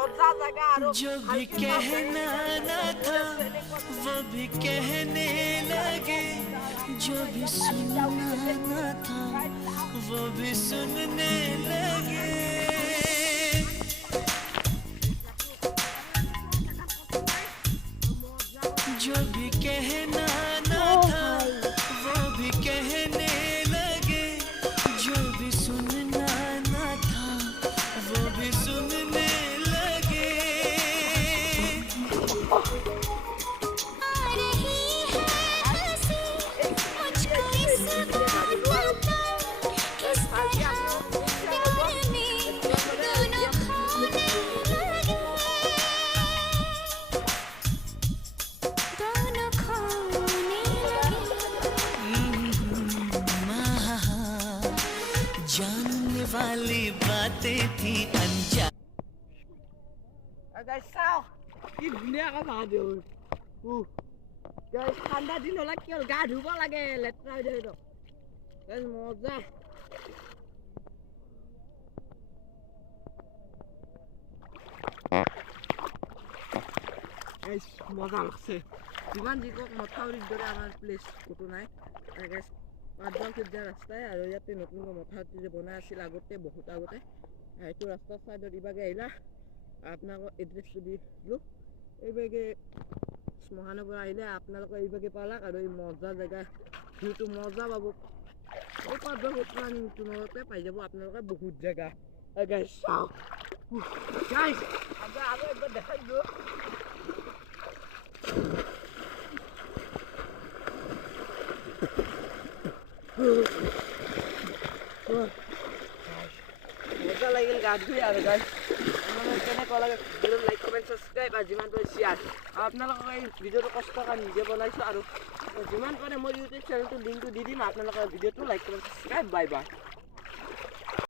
जो भी कहना न था वो भी कहने लगे, जो भी सुनना न था वो भी सुनने लगे। जो भी कहना न था वो भी कहने लगे, जो भी सुनना न था वो भी सुनने लगे। आ रही है हंसी मुझको इस बात पर, किस तरह प्यार में दोनों खोने लगे, दोनों खोने लगे। जानने वाली बातें थी अनजान। Guys, sao? Cái nè các bạn rồi. Guys, ঠান্ডা দিন হলা কি হল গা ধুব লাগে লেট্রা হয়ে যায় তো। Guys, মজা। Guys, মজা লাগছে। যিমান যি কক মথাউৰিৰ দৰে আমাৰ প্লেচ ক'তো নাই। Guys, পাঁচজন সিদ্ধা ৰাস্তাই আৰু ইয়াতে নতুনকৈ মথাউৰি যে বনাই আছিল আগতে বহুত আগতে। এইটো ৰাস্তাৰ চাইডত ইবাগে আহিলা আপোনালোকৰ এড্ৰেছটো দি দিলোঁ। এইভাগে শ্মশানৰ পৰা আহিলে আপোনালোকে এইভাগে পালাক আৰু এই মজা জেগা ভিউটো মজা পাব। এই পাঁচজন সিদ্ধা পাই যাব আপোনালোকে বহুত জেগা। গাইজ চাওক গাইজ আৰু একবাৰ দেখাই দিলোঁ। মজা লাগিল গা ধুই আৰু গাইজ কেনেকুৱা লাগে ভিডিঅ'টো লাইক কমেণ্ট ছাবস্ক্ৰাইব আৰু যিমান পাৰে শ্বেয়াৰ। আপোনালোকক এই ভিডিঅ'টো কষ্ট কৰি নিজে বনাইছোঁ আৰু যিমান পাৰে মই ইউটিউব চেনেলটো লিংকটো দি দিম। আপোনালোকৰ ভিডিঅ'টো like comment subscribe. Bye bye.